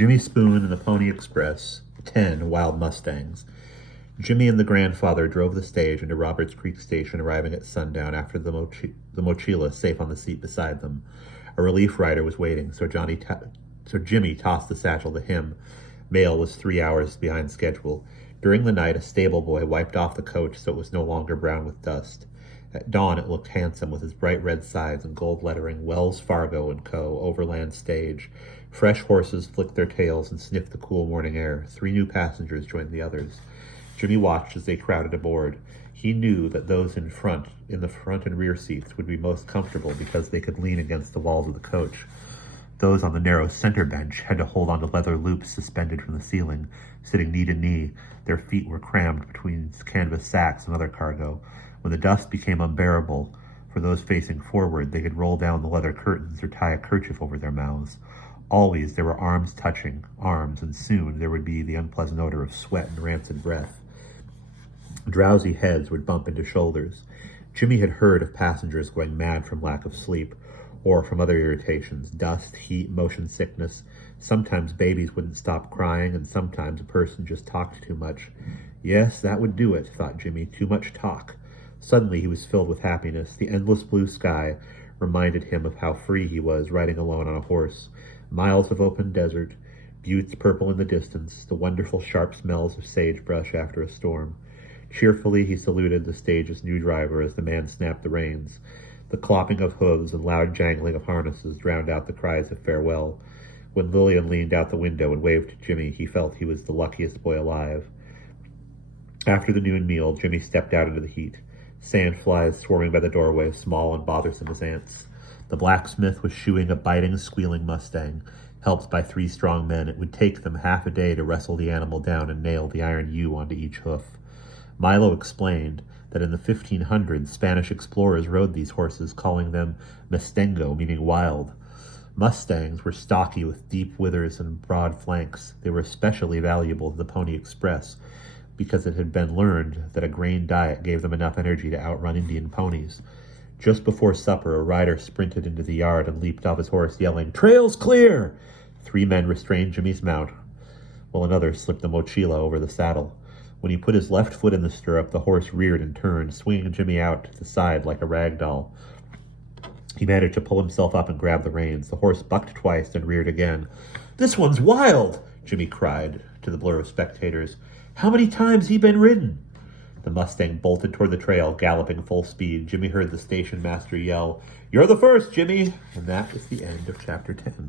Jimmy Spoon and the Pony Express, 10 Wild Mustangs. Jimmy and the grandfather drove the stage into Roberts Creek Station, arriving at sundown after the mochila safe on the seat beside them. A relief rider was waiting, so Jimmy tossed the satchel to him. Mail was 3 hours behind schedule. During the night, a stable boy wiped off the coach so it was no longer brown with dust. At dawn, it looked handsome with its bright red sides and gold lettering, Wells Fargo & Co., Overland Stage. Fresh horses flicked their tails and sniffed the cool morning air. 3 new passengers joined the others. Jimmy watched as they crowded aboard. He knew that those in the front and rear seats would be most comfortable because they could lean against the walls of the coach. Those on the narrow center bench had to hold onto leather loops suspended from the ceiling. Sitting knee to knee, their feet were crammed between canvas sacks and other cargo. When the dust became unbearable, for those facing forward, they could roll down the leather curtains or tie a kerchief over their mouths. Always there were arms touching arms, and soon there would be the unpleasant odor of sweat and rancid breath. Drowsy heads would bump into shoulders. Jimmy had heard of passengers going mad from lack of sleep, or from other irritations, dust, heat, motion sickness. Sometimes babies wouldn't stop crying, and sometimes a person just talked too much. Yes, that would do it, thought Jimmy, too much talk. Suddenly he was filled with happiness. The endless blue sky reminded him of how free he was riding alone on a horse. Miles of open desert, buttes purple in the distance, the wonderful sharp smells of sagebrush after a storm. Cheerfully he saluted the stage's new driver as the man snapped the reins. The clopping of hooves and loud jangling of harnesses drowned out the cries of farewell. When Lillian leaned out the window and waved to Jimmy, he felt he was the luckiest boy alive. After the noon meal, Jimmy stepped out into the heat. Sandflies swarming by the doorway, small and bothersome as ants. The blacksmith was shoeing a biting, squealing Mustang. Helped by 3 strong men, it would take them half a day to wrestle the animal down and nail the iron U onto each hoof. Milo explained that in the 1500s, Spanish explorers rode these horses, calling them Mustango, meaning wild. Mustangs were stocky with deep withers and broad flanks. They were especially valuable to the Pony Express because it had been learned that a grain diet gave them enough energy to outrun Indian ponies. Just before supper, a rider sprinted into the yard and leaped off his horse, yelling, "Trail's clear!" 3 men restrained Jimmy's mount, while another slipped the mochila over the saddle. When he put his left foot in the stirrup, the horse reared and turned, swinging Jimmy out to the side like a rag doll. He managed to pull himself up and grab the reins. The horse bucked twice and reared again. "This one's wild!" Jimmy cried to the blur of spectators. "How many times he been ridden?" The Mustang bolted toward the trail, galloping full speed. Jimmy heard the station master yell, "You're the first, Jimmy!" And that is the end of Chapter 10.